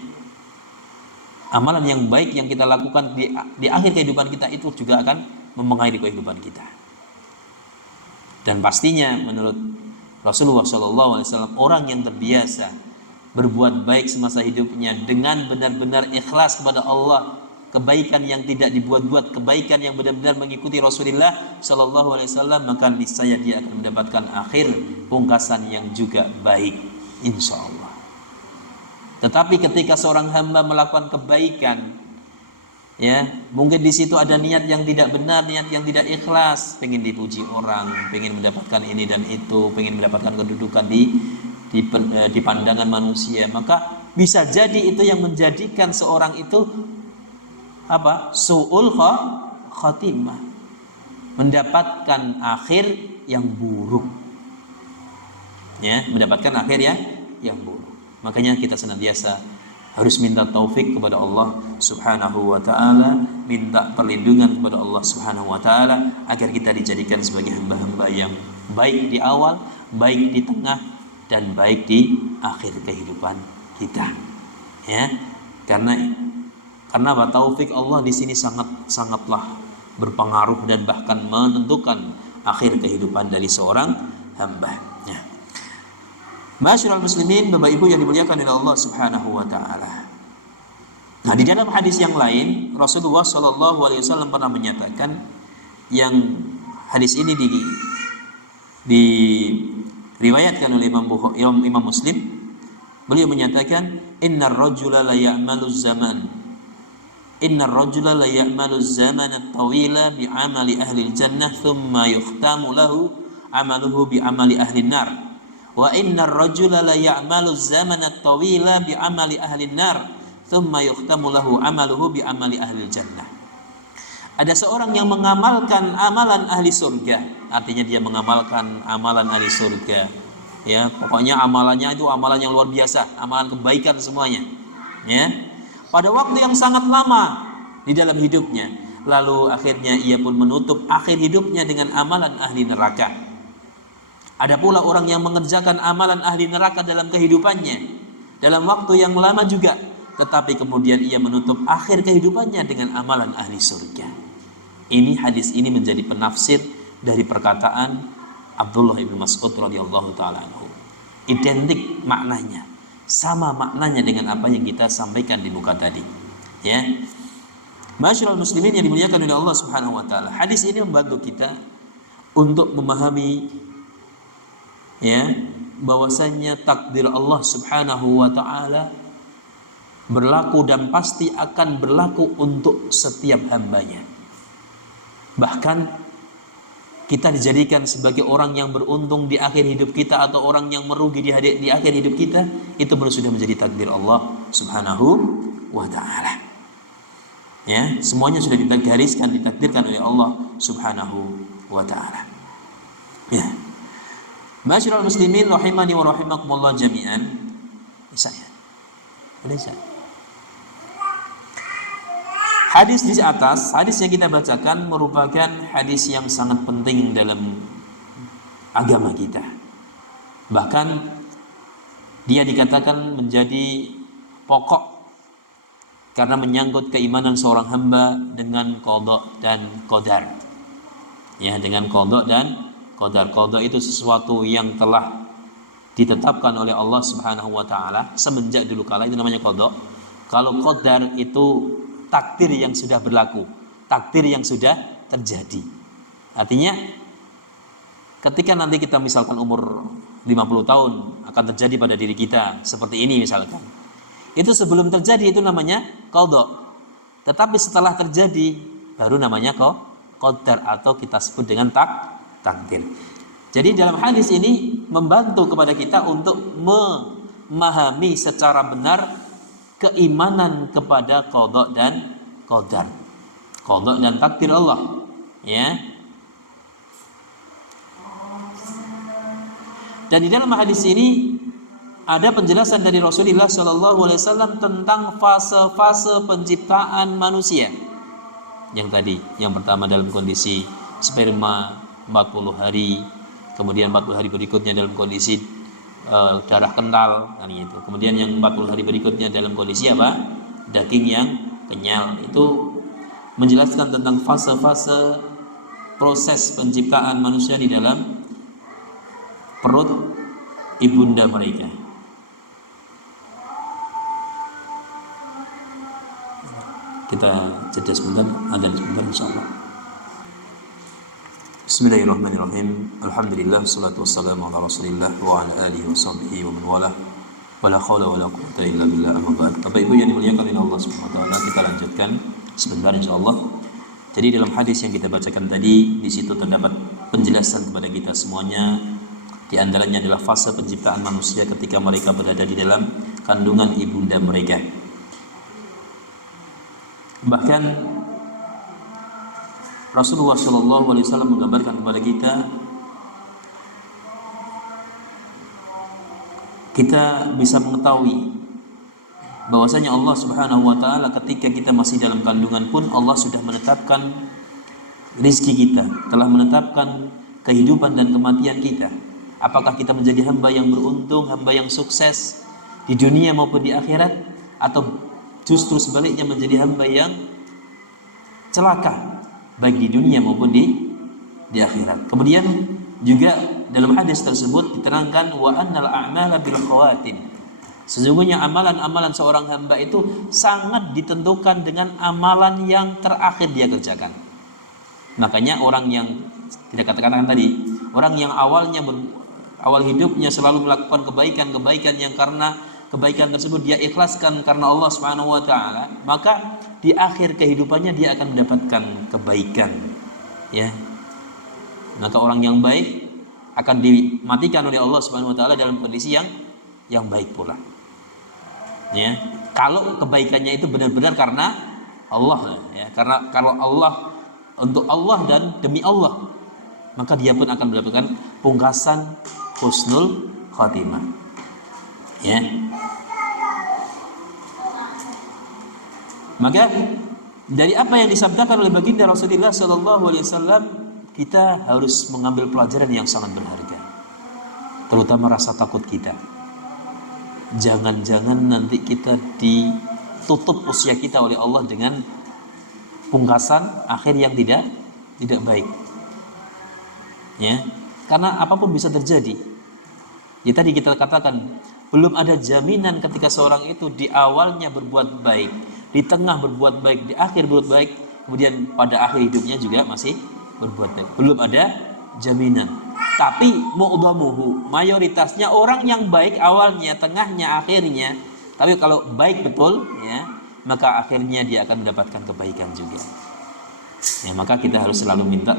amalan yang baik yang kita lakukan di akhir kehidupan kita itu juga akan memengaruhi kehidupan kita. Dan pastinya menurut Rasulullah SAW, orang yang terbiasa berbuat baik semasa hidupnya dengan benar-benar ikhlas kepada Allah, kebaikan yang tidak dibuat-buat, kebaikan yang benar-benar mengikuti Rasulullah SAW, maka niscaya dia akan mendapatkan akhir pungkasan yang juga baik, insya Allah. Tetapi ketika seorang hamba melakukan kebaikan, ya mungkin di situ ada niat yang tidak benar, niat yang tidak ikhlas, pengen dipuji orang, pengen mendapatkan ini dan itu, pengen mendapatkan kedudukan di pandangan manusia, maka bisa jadi itu yang menjadikan seorang itu su'ul khatimah, mendapatkan akhir yang buruk, ya mendapatkan akhir yang buruk. Makanya kita senantiasa harus minta taufik kepada Allah Subhanahu wa ta'ala, minta perlindungan kepada Allah Subhanahu wa ta'ala agar kita dijadikan sebagai hamba-hamba yang baik di awal, baik di tengah, dan baik di akhir kehidupan kita. Ya, karena taufik Allah di sini sangatlah berpengaruh dan bahkan menentukan akhir kehidupan dari seorang hamba. Masyarul muslimin, Bapak Ibu yang dimuliakan oleh Allah Subhanahu wa taala. Nah, di dalam hadis yang lain Rasulullah SAW pernah menyatakan, yang hadis ini diriwayatkan oleh Imam Muslim. Beliau menyatakan, innar rajula la ya'malu zaman at-tawila bi amali ahli al-jannah thumma yukhtamu lahu amaluhu bi amali ahli an-nar. Wa innar rajula la ya'malu zaman at-tawila bi amali ahli an-nar thumma yukhtamu lahu amaluhu bi amali ahli al-jannah. Ada seorang yang mengamalkan amalan ahli surga, artinya dia mengamalkan amalan ahli surga. Ya, pokoknya amalannya itu amalan yang luar biasa, amalan kebaikan semuanya. Ya. Pada waktu yang sangat lama di dalam hidupnya, lalu akhirnya ia pun menutup akhir hidupnya dengan amalan ahli neraka. Ada pula orang yang mengerjakan amalan ahli neraka dalam kehidupannya dalam waktu yang lama juga, tetapi kemudian ia menutup akhir kehidupannya dengan amalan ahli surga. Hadis ini menjadi penafsir dari perkataan Abdullah bin Mas'ud radhiyallahu taala anhu. Identik maknanya, sama maknanya dengan apa yang kita sampaikan di muka tadi. Ya. Masyarul muslimin yang dimuliakan oleh Allah Subhanahu wa taala. Hadis ini membantu kita untuk memahami bahwasanya takdir Allah Subhanahu wa taala berlaku dan pasti akan berlaku untuk setiap hambanya. Bahkan kita dijadikan sebagai orang yang beruntung di akhir hidup kita atau orang yang merugi di akhir hidup kita, itu sudah menjadi takdir Allah Subhanahu wa taala. Ya, semuanya sudah ditakdirkan oleh Allah Subhanahu wa taala. Ya. Masyarul muslimin rahimani wa rahimakumullah jami'an. Hadis di atas, hadis yang kita bacakan merupakan hadis yang sangat penting dalam agama kita. Bahkan dia dikatakan menjadi pokok karena menyangkut keimanan seorang hamba dengan qada dan qadar. Ya, dengan qada dan qadar. Qada itu sesuatu yang telah ditetapkan oleh Allah Subhanahu wa taala semenjak dulu kala, itu namanya qada. Kalau qadar itu takdir yang sudah berlaku, takdir yang sudah terjadi. Artinya ketika nanti kita misalkan umur 50 tahun akan terjadi pada diri kita seperti ini misalkan. Itu sebelum terjadi itu namanya qada. Tetapi setelah terjadi baru namanya qadar atau kita sebut dengan takdir. Jadi dalam hadis ini membantu kepada kita untuk memahami secara benar keimanan kepada qada dan qadar, qada dan takdir Allah. Ya. Dan di dalam hadis ini ada penjelasan dari Rasulullah SAW tentang fase-fase penciptaan manusia. Yang tadi, yang pertama dalam kondisi sperma 40 hari, kemudian 40 hari berikutnya dalam kondisi darah kental kan gitu. Kemudian yang 40 hari berikutnya dalam kondisi apa? Daging yang kenyal. Itu menjelaskan tentang fase-fase proses penciptaan manusia di dalam perut ibunda mereka. Kita jeda sebentar, adzan sebentar insyaallah. Bismillahirrahmanirrahim. Alhamdulillah, salatu wassalamu ala Rasulillah wa ala alihi wa sahbihi wa man wala. Wala haula wala quwwata illa billah, amma ba'd. Bapak Ibu yang dimuliakan oleh Allah Subhanahu wa taala, kita lanjutkan sebentar insyaallah. Jadi dalam hadis yang kita bacakan tadi, di situ terdapat penjelasan kepada kita semuanya. Di antaranya adalah fase penciptaan manusia ketika mereka berada di dalam kandungan ibunda mereka. Bahkan Rasulullah SAW menggambarkan kepada kita bisa mengetahui bahwasanya Allah Subhanahu wa taala ketika kita masih dalam kandungan pun Allah sudah menetapkan rizki kita, telah menetapkan kehidupan dan kematian kita. Apakah kita menjadi hamba yang beruntung, hamba yang sukses di dunia maupun di akhirat, atau justru sebaliknya menjadi hamba yang celaka baik di dunia maupun di akhirat. Kemudian juga dalam hadis tersebut diterangkan wa annal a'mala bil khawatim. Sesungguhnya amalan-amalan seorang hamba itu sangat ditentukan dengan amalan yang terakhir dia kerjakan. Makanya orang yang tidak katakan tadi, orang yang awal hidupnya selalu melakukan kebaikan yang karena kebaikan tersebut dia ikhlaskan karena Allah Subhanahu wa taala, maka di akhir kehidupannya dia akan mendapatkan kebaikan, ya. Maka orang yang baik akan dimatikan oleh Allah Subhanahu wa taala dalam kondisi yang baik pula. Ya. Kalau kebaikannya itu benar-benar karena Allah, ya. Karena kalau Allah untuk Allah dan demi Allah, maka dia pun akan mendapatkan pungkasan husnul khatimah. Ya. Maka dari apa yang disabdakan oleh baginda Rasulullah SAW, kita harus mengambil pelajaran yang sangat berharga, terutama rasa takut kita. Jangan-jangan nanti kita ditutup usia kita oleh Allah dengan pungkasan akhir yang tidak baik. Ya, karena apapun bisa terjadi. Ya, tadi kita katakan belum ada jaminan ketika seorang itu di awalnya berbuat baik, di tengah berbuat baik, di akhir berbuat baik, kemudian pada akhir hidupnya juga masih berbuat baik. Belum ada jaminan. Tapi mu'dhamuhu, mayoritasnya orang yang baik awalnya, tengahnya, akhirnya. Tapi kalau baik betul, ya, maka akhirnya dia akan mendapatkan kebaikan juga. Ya, maka kita harus selalu minta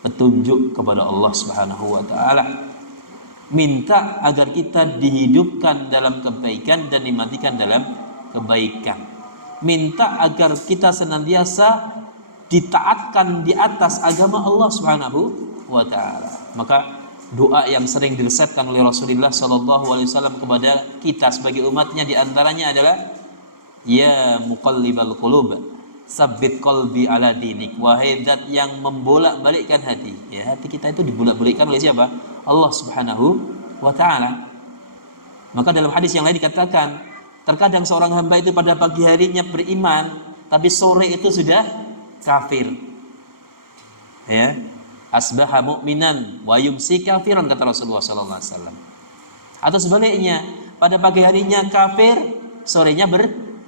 petunjuk kepada Allah Subhanahu wa taala. Minta agar kita dihidupkan dalam kebaikan dan dimatikan dalam kebaikan. Minta agar kita senantiasa ditaatkan di atas agama Allah Subhanahu wa taala. Maka doa yang sering diresepkan oleh Rasulullah SAW kepada kita sebagai umatnya di antaranya adalah ya muqallibal qulub, sabbit qalbi ala dinik. Wahai zat yang membolak-balikkan hati. Ya, hati kita itu dibolak-balikkan oleh siapa? Allah Subhanahu wa taala. Maka dalam hadis yang lain dikatakan, terkadang seorang hamba itu pada pagi harinya beriman, tapi sore itu sudah kafir. Ya, asbaha mu'minan wa yumsi kafiran, kata Rasulullah sallallahu alaihi wasallam. Atau sebaliknya, pada pagi harinya kafir, sorenya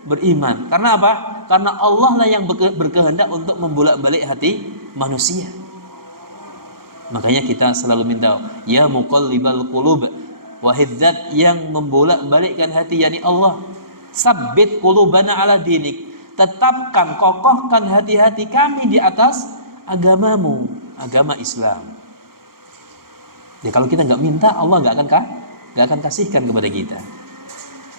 beriman. Karena apa? Karena Allah lah yang berkehendak untuk membolak-balik hati manusia. Makanya kita selalu minta, ya muqallibal qulub, wahai zat yang membolak-balikkan hati, yakni Allah, sabbit qulubana ala dinik, tetapkan, kokohkan hati-hati kami di atas agamamu, agama Islam. Ya, kalau kita nggak minta, Allah nggak akan kasihkan kepada kita.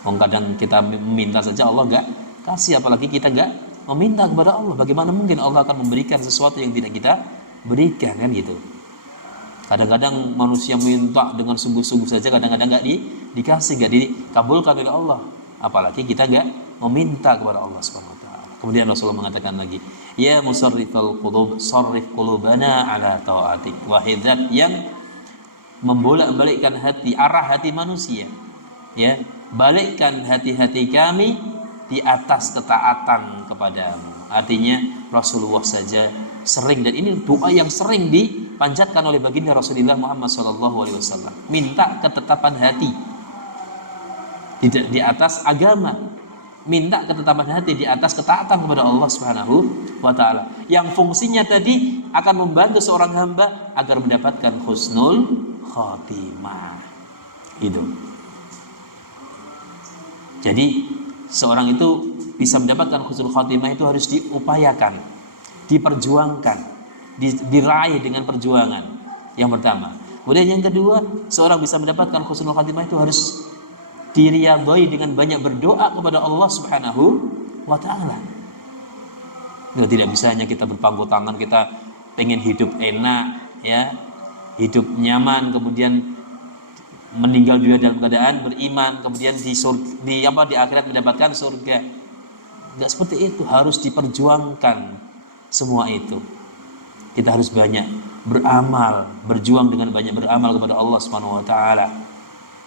Kadang kita meminta saja Allah nggak kasih, apalagi kita nggak meminta kepada Allah. Bagaimana mungkin Allah akan memberikan sesuatu yang tidak kita berikan, kan gitu. Kadang-kadang manusia minta dengan sungguh-sungguh saja, kadang-kadang nggak dikasih, nggak dikabulkan oleh Allah. Apalagi kita nggak meminta kepada Allah Subhanahu wa taala. Kemudian Rasulullah mengatakan lagi, ya musarrifal qulub, sarrif qulubana ala ta'atik. Wahai zat yang membolak-balikkan hati, arah hati manusia, ya, balikkan hati-hati kami di atas ketaatan kepadamu. Artinya Rasulullah saja sering, dan ini doa yang sering dipanjatkan oleh baginda Rasulullah Muhammad SAW, minta ketetapan hati di atas agama, minta ketetapan hati di atas ketaatan kepada Allah Subhanahu wa taala, yang fungsinya tadi akan membantu seorang hamba agar mendapatkan husnul khatimah. Itu. Jadi seorang itu bisa mendapatkan husnul khatimah itu harus diupayakan, diperjuangkan, diraih dengan perjuangan. Yang pertama. Kemudian yang kedua, seorang bisa mendapatkan husnul khatimah itu harus diriyadhai dengan banyak berdoa kepada Allah Subhanahu wa taala. Tidak bisa hanya kita berpangku tangan, kita pengen hidup enak, ya, hidup nyaman, kemudian meninggal dunia dalam keadaan beriman, kemudian di akhirat mendapatkan surga. Enggak seperti itu, harus diperjuangkan semua itu. Kita harus banyak beramal, berjuang dengan banyak beramal kepada Allah Subhanahu wa taala.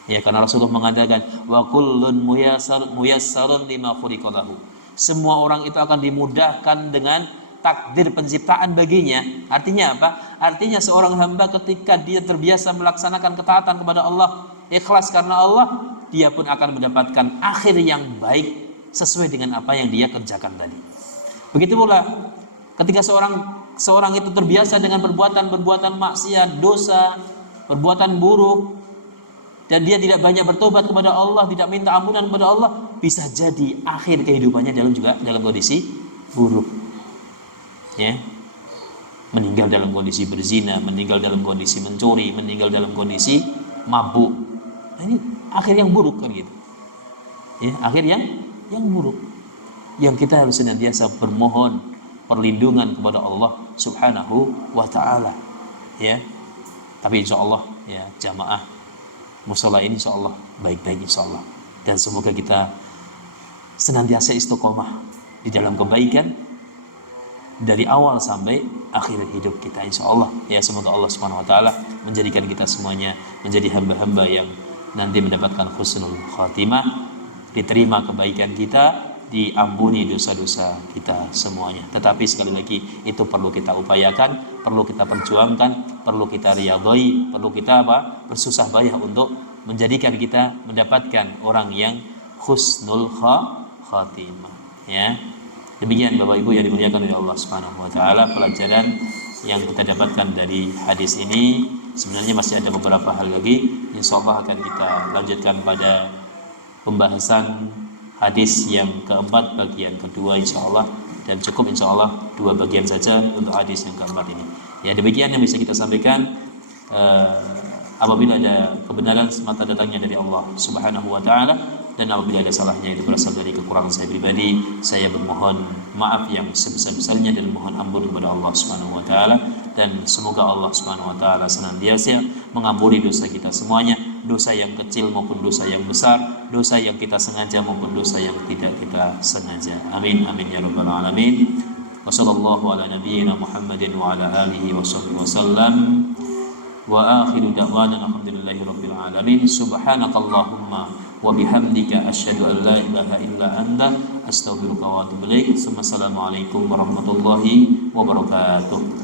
Ya, karena Rasulullah mengatakan wa kullun muyassarun lima khuliqa lahu. Semua orang itu akan dimudahkan dengan takdir penciptaan baginya. Artinya apa? Artinya seorang hamba ketika dia terbiasa melaksanakan ketaatan kepada Allah, ikhlas karena Allah, dia pun akan mendapatkan akhir yang baik sesuai dengan apa yang dia kerjakan tadi. Begitu pula ketika seorang itu terbiasa dengan perbuatan maksiat, dosa, perbuatan buruk, dan dia tidak banyak bertobat kepada Allah, tidak minta ampunan kepada Allah, bisa jadi akhir kehidupannya dalam kondisi buruk. Ya. Meninggal dalam kondisi berzina, meninggal dalam kondisi mencuri, meninggal dalam kondisi mabuk. Nah, ini akhir yang buruk kan gitu. Ya, akhir yang buruk. Yang kita harus senantiasa bermohon perlindungan kepada Allah Subhanahu wa taala. Ya. Tapi insyaallah ya jamaah mushola ini insyaallah baik-baik insyaallah, dan semoga kita senantiasa istiqomah di dalam kebaikan dari awal sampai akhir hidup kita insyaallah. Ya, semoga Allah Subhanahu wa taala menjadikan kita semuanya menjadi hamba-hamba yang nanti mendapatkan husnul khatimah, diterima kebaikan kita, diampuni dosa-dosa kita semuanya. Tetapi sekali lagi itu perlu kita upayakan, perlu kita perjuangkan, perlu kita riyadhai, perlu kita bersusah payah untuk menjadikan kita mendapatkan orang yang husnul khatimah. Ya. Demikian Bapak Ibu yang dimuliakan oleh Allah Subhanahu wa taala, pelajaran yang kita dapatkan dari hadis ini. Sebenarnya masih ada beberapa hal lagi, insyaallah akan kita lanjutkan pada pembahasan hadis yang keempat bagian kedua insyaallah, dan cukup insyaallah 2 bagian saja untuk hadis yang keempat ini. Ya, demikian yang bisa kita sampaikan. Apabila ada kebenaran semata datangnya dari Allah Subhanahu wa taala, dan apabila ada salahnya itu berasal dari kekurangan saya pribadi, saya bermohon maaf yang sebesar-besarnya dan mohon ampun kepada Allah Subhanahu wa taala, dan semoga Allah Subhanahu wa taala senantiasa mengampuni dosa kita semuanya, dosa yang kecil maupun dosa yang besar, dosa yang kita sengaja maupun dosa yang tidak kita sengaja. Amin amin ya rabbal alamin. Wassallallahu ala nabiyyina Muhammadin wa ala alihi washabbihi wasallam. Wa akhiru da'wana alhamdulillahi rabbil alamin. Subhanakallahumma wa bihamdika asyhadu an la ilaha illa anta astaghfiruka wa atubu ilaik. Assalamualaikum warahmatullahi wabarakatuh.